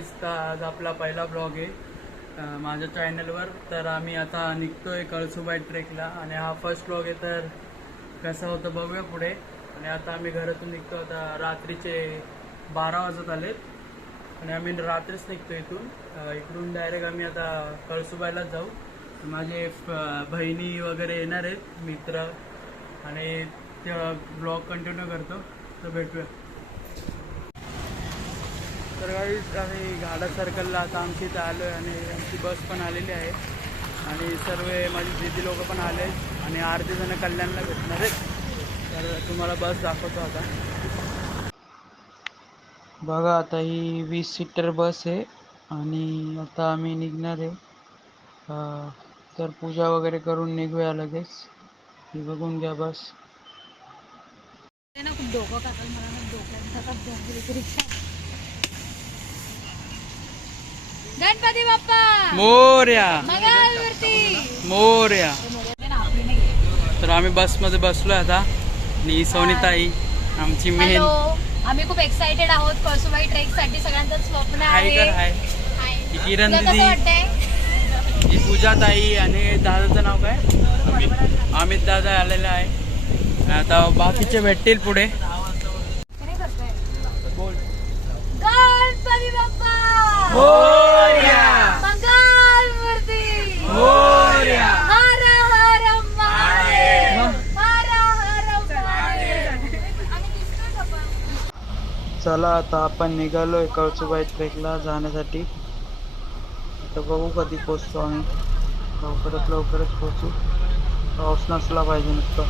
Guys, आज आपला पहिला ब्लॉग आहे माझ्या चॅनलवर. तर आम्ही आता निघतोय कळसुबाई ट्रेकला आणि हा फर्स्ट ब्लॉग आहे. तर कसं होतं बघूया पुढे. आणि आता आम्ही घरातून निघतो. आता रात्रीचे 12 वाजत आलेत आणि आम्ही रात्रीच निघतो इकडून डायरेक्ट आम्ही आता कळसुबाईलाच जाऊ. माझे बहिणी वगैरे येणार आहेत, मित्र, आणि ते ब्लॉग कंटिन्यू करतो. तर भेटूया. तर गाईज, आम्ही घाडा सर्कलला आता आमची इथं आलो आहे आणि आमची बस पण आलेली आहे आणि सर्व माझी दीदी लोक पण आले आणि अर्धे जण कल्याणला भेटणार आहेत. तर तुम्हाला बस दाखवतो आता. बघा, आता ही 20 सीटर बस आहे आणि आता आम्ही निघणार आहे. तर पूजा वगैरे करून निघूया लगेच. ही बघून घ्या बस. खूप डोकं काढलं मला ना, डोक्यात रिक्षा. गणपती बाप्पा मोरया, मंगलमूर्ती मोरया. तर आम्ही बसमध्ये बसलोय आता आणि सोनीताई आमची मेन. आम्ही खूप एक्साइटेड आहोत कळसुबाई ट्रेक साठी. सगळ्यांचं स्वप्न आहे. ही किरण कसं दीदी, वाटतंय? ही पूजा ताई आणि दादाचं नाव काय, अमित दादा आलेला आहे. आता बाकीचे भेटतील पुढे. बोल. गणपती बाप्पा मोरया, मंगलमूर्ती मोरया. हर हर महादेव, हर हर महादेव. चला, आता आपण निघालोय कळसुबाई ट्रेकला जाण्यासाठी. आता बघू कधी पोचतो आम्ही. लवकरच पोचू. पाऊस नसला पाहिजे नुसतं.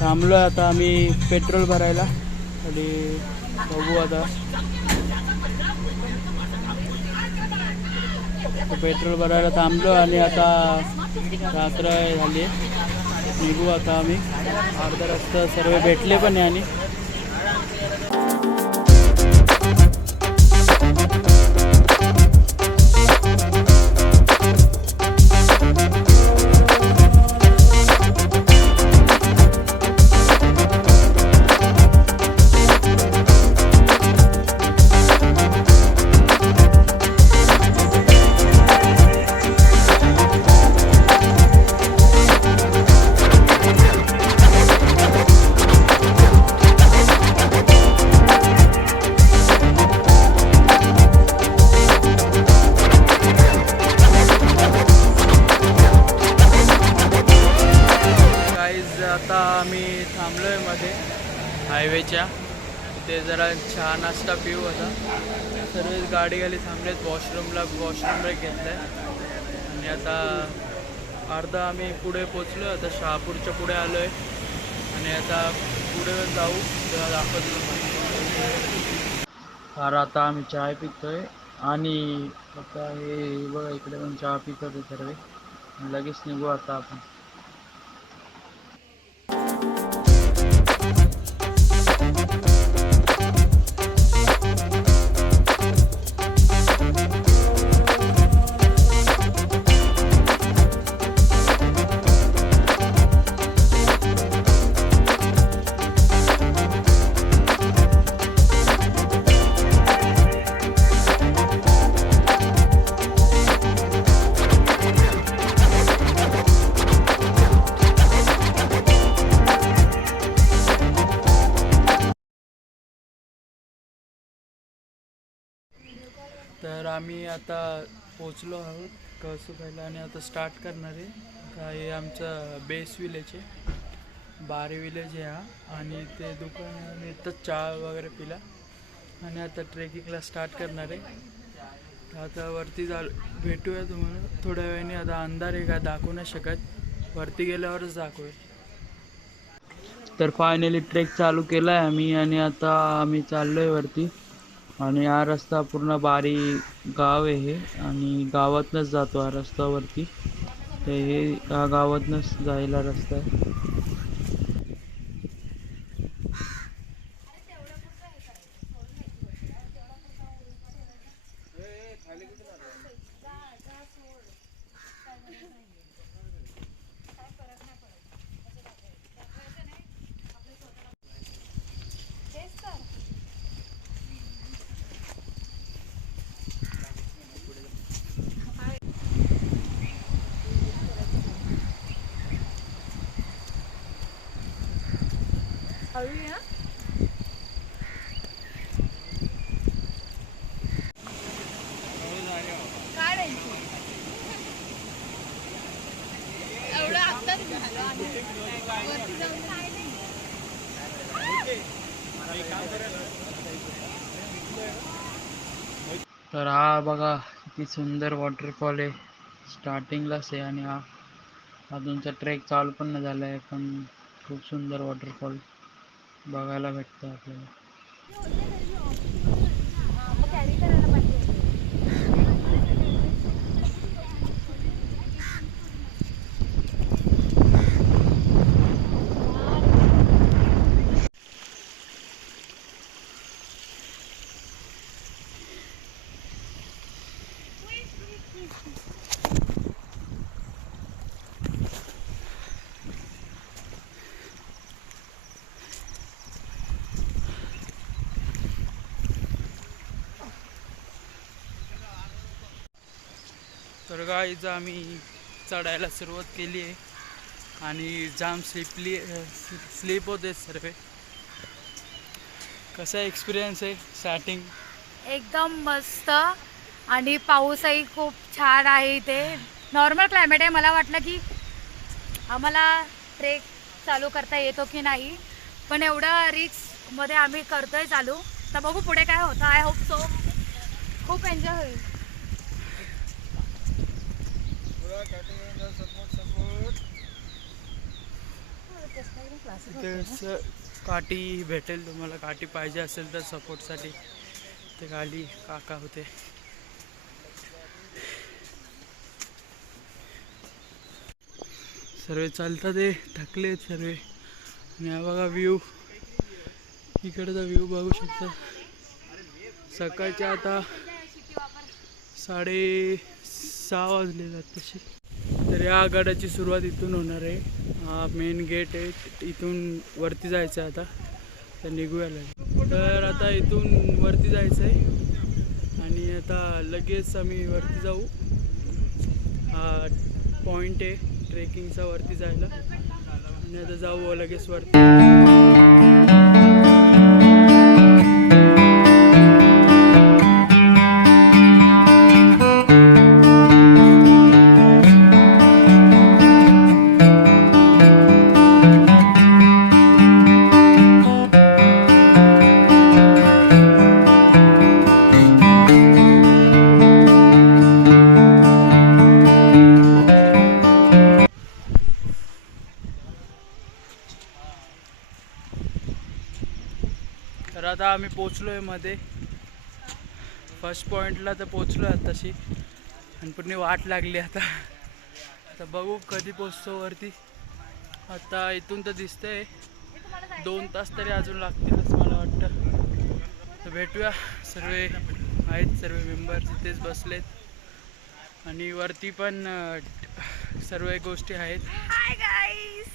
थांबलोय आता आम्ही पेट्रोल भरायला आणि बघू आता. पेट्रोल भरायला थांबलो आणि आता रात्र झाली. निघू आता आम्ही. अर्धा रस्ता सर्व भेटले पण आहे. आणि आता आम्ही थांबलोय मध्ये हायवेच्या. ते जरा चहा नाश्ता पिऊ. आता सर्व गाडी थांबलेत. वॉशरूम ब्रेक घेतलाय आणि आता अर्धा आम्ही पुढे पोचलो. आता शहापूरच्या पुढे आलोय आणि आता पुढे जाऊ. तेव्हा दाखवतो. आता आम्ही चहा पितोय आणि आता हे बघा, इकडे पण चहा पितो ते सर्व. लगेच निघू आता आपण. तर आम्ही आता पोचलो आहोत कळसुबाईला आणि आता स्टार्ट करणार आहे. हे आमचं बेस विलेज आहे, बारी विलेज आहे हा. आणि ते दुकान इथंच चहा वगैरे पिला आणि आता ट्रेकिंगला स्टार्ट करणार आहे. आता वरती भेटूया तुम्हाला थोड्या वेळाने. आता अंधार आहे, काय दाखवू नाही शकत. वरती गेल्यावरच दाखवेल. तर फायनली ट्रेक चालू केला आहे आम्ही आणि आता आम्ही चाललो आहे वरती. आणि हा रस्ता पूर्ण बारी गाव आहे हे, आणि गावातनंच जातो हा रस्ता वरती. तर हे हा गावातनंच जायला रस्ता आहे. काय टेन्शन एवढं आत्ताच झालं आणि वरती जाऊन काय नाही. तर हा बघा किती सुंदर वॉटरफॉल आहे, स्टार्टिंगलाच आहे आणि हा अजूनचा ट्रेक चालू पण नाही झाला आहे, पण खूप सुंदर वॉटरफॉल बघायला भेटतं आपल्याला. मग कॅरी करायला पाहिजे. तर गाईज आम्ही चढायला सुरुवात केली आहे आणि जाम स्लीप होते सर्व. कसा एक्सपिरियन्स आहे स्टार्टिंग? एकदम मस्त आणि पाऊसही खूप छान आहे इथे. नॉर्मल क्लायमेट आहे. मला वाटलं की आम्हाला ट्रेक चालू करता येतो की नाही, पण एवढं रिस्कमध्ये आम्ही करतोय चालू. तर बघू पुढे काय होतं. आय होप सो खूप एन्जॉय होईल. इथे काठी भेटेल तुम्हाला, काठी पाहिजे असेल तर सपोर्टसाठी. ते खाली काका होते. सर्व चालतात ते थकलेत सर्व. आणि हा बघा व्ह्यू, इकडचा व्ह्यू बघू शकता. सकाळच्या आता 6:30 वाजले जात तशी. तर या गडाची सुरुवात इथून होणार आहे. हा मेन गेट आहे, इथून वरती जायचं आहे आता. तर निघूया तर आता इथून वरती जायचं आहे आणि आता लगेच आम्ही वरती जाऊ. हा पॉईंट आहे ट्रेकिंगचा वरती जायला आणि आता जाऊ लगेच वरती. तर आता आम्ही पोचलो आहे मध्ये, फर्स्ट पॉईंटला तर पोचलो आहे तशी. आणि पुढे वाट लागली आता. आता बघू कधी पोचतो वरती. आता इथून तर दिसतंय 2 तास तरी अजून लागतीलच मला वाटतं. तर भेटूया. सर्व आहेत, सर्व मेंबर्स इथेच बसलेत आणि वरती पण सर्व गोष्टी आहेत. Hi guys.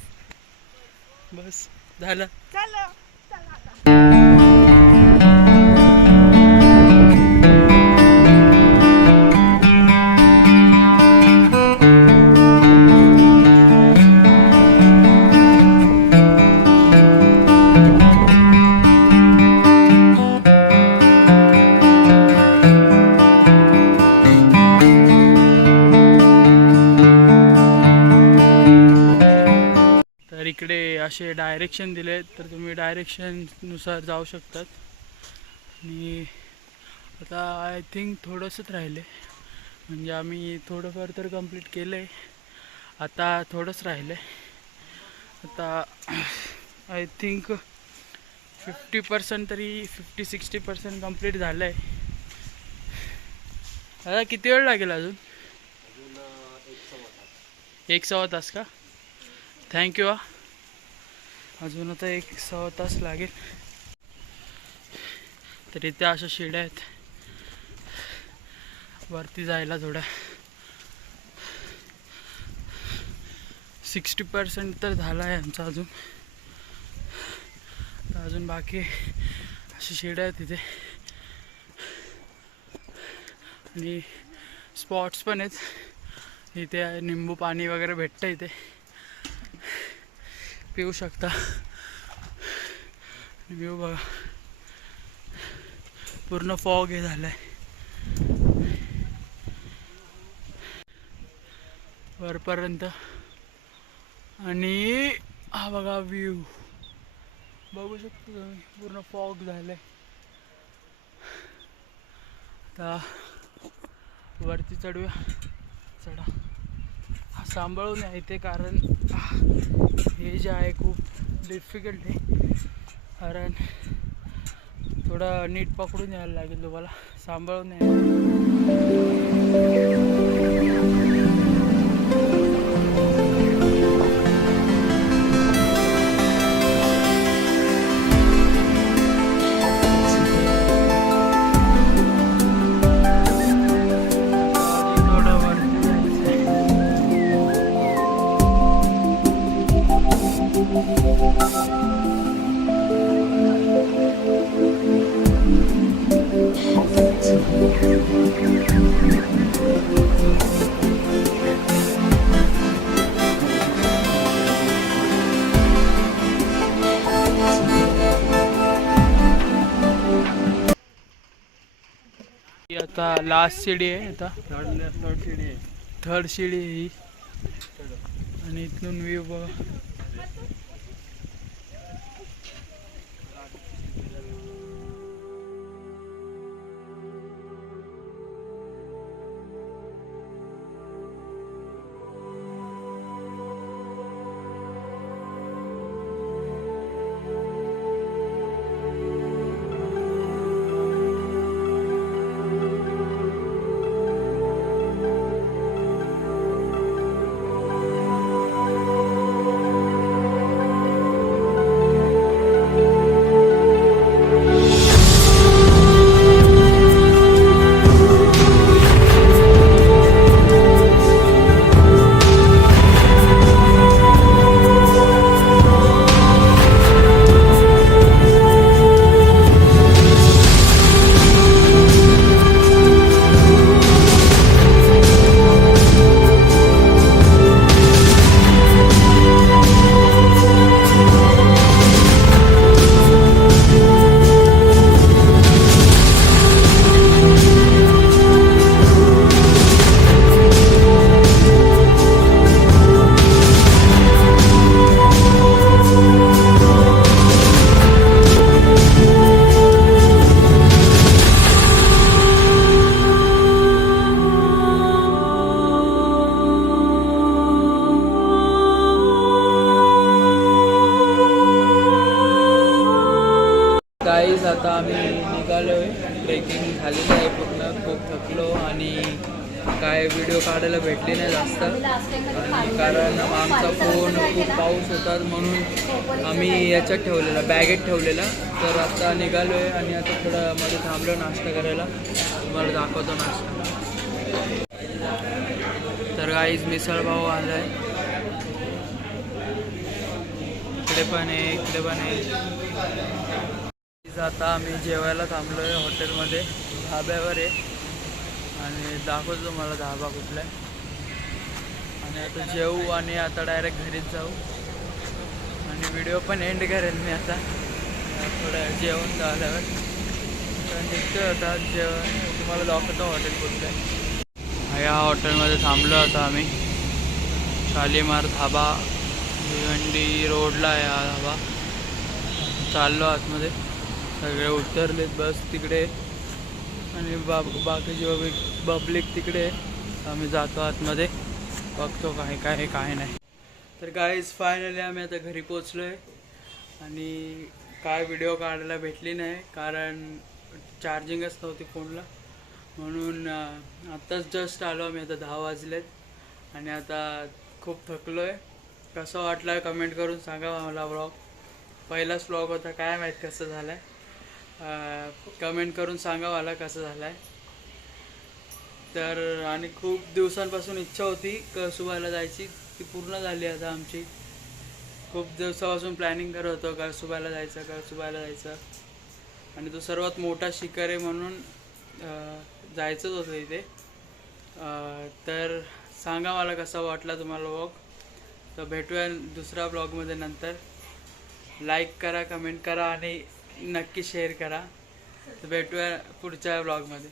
बस झालं. चलो. तर इकडे असे डायरेक्शन दिले, तर तुम्ही डायरेक्शननुसार जाऊ शकतात. आणि आता आय थिंक थोडंसंच राहिले, म्हणजे आम्ही थोडंफार तर कंप्लीट केलं आहे. आता थोडंच राहिलं आहे. आता आय थिंक 50% तरी 50-60% कंप्लीट झालं आहे. आता किती वेळ लागेल अजून? 1-1.25 तास का? थँक्यू. अजून आता 1-1.25 तास लागेल. तर इथे अशा शिड्या आहेत वरती जायला. थोड्या 60% तर झाला आहे आमचा अजून. अजून बाकी अशी शिड्या आहेत तिथे आणि स्पॉट्स पण आहेत. इथे निंबू पाणी वगैरे भेटतं, इथे पिऊ शकता. व्ह्यू बघा, पूर्ण फॉग हे झालाय वरपर्यंत. आणि हा बघा व्ह्यू बघू शकतो तुम्ही, पूर्ण फॉग झालाय. आता वरती चढूया. चढा, हा सांभाळून यायचे कारण हे जे आहे खूप डिफिकल्ट आहे. कारण थोडं नीट पकडून यायला लागेल तुम्हाला, सांभाळून आता लास्ट शिडी आहे. आता थर्ड शिडी आहे ही. आणि इथून व्ह्यू बघा. गाईज आता आम्ही निघालो आहे. ट्रेकिंग झालेलं आहे पूर्ण. खूप थकलो आणि काय व्हिडिओ काढायला भेटले नाही जास्त, आणि कारण आमचा फोन खूप पाऊस होता म्हणून आम्ही याच्यात ठेवलेला, बॅगेत ठेवलेला. तर आता निघालो आहे आणि आता थोडं मध्ये थांबलो नाश्ता करायला. तुम्हाला दाखवतो नाश्ता. तर गाईज मिसळपाव आला आहे. इकडे पण आहे, इकडे पण आहे. आता आम्ही जेवायला थांबलो आहे हॉटेलमध्ये, धाब्यावर आहे. आणि दाखवतो तुम्हाला धाबा कुठला आहे. आणि आता जेवू आणि आता डायरेक्ट घरीच जाऊ. आणि व्हिडिओ पण एंड करेल मी आता थोडं जेवण झाल्यावर. तर निघतो आता जेवण, तुम्हाला दाखवतो हॉटेल कुठलं आहे. या हॉटेलमध्ये थांबलो आता आम्ही. शालीमार धाबा, भिवंडी रोडला आहे हा धाबा. चाललो आतमध्ये, सगळे उतरलेत बस तिकडे आणि बाकीची पब्लिक तिकडे. आम्ही जातो आतमध्ये, बघतो काय नाही. तर गाईज फायनली आम्ही आता घरी पोचलो आहे. आणि काय व्हिडिओ काढायला भेटली नाही कारण चार्जिंगच नव्हती फोनला. म्हणून आत्ताच जस्ट आलो आम्ही. आता 10 वाजलेत आणि आता खूप थकलो आहे. कसं वाटलं कमेंट करून सांगा मला. व्लॉग पहिलाच व्लॉग होता, काय माहीत कसं झालं आहे. कमेंट करून सांगा मला कसं झालं आहे. तर आणि खूप दिवसांपासून इच्छा होती कळसुबाईला जायची, ती पूर्ण झाली आता आमची. खूप दिवसापासून प्लॅनिंग करत होतो कळसुबाईला जायचं. आणि तो सर्वात मोठा शिखर आहे म्हणून जायचंच होतं इथे. तर सांगा मला कसा वाटला तुम्हाला व्लॉग. तर भेटूया दुसऱ्या ब्लॉगमध्ये नंतर. लाईक करा, कमेंट करा आणि नक्की शेअर करा. तर भेटूया पुढच्या व्लॉगमध्ये.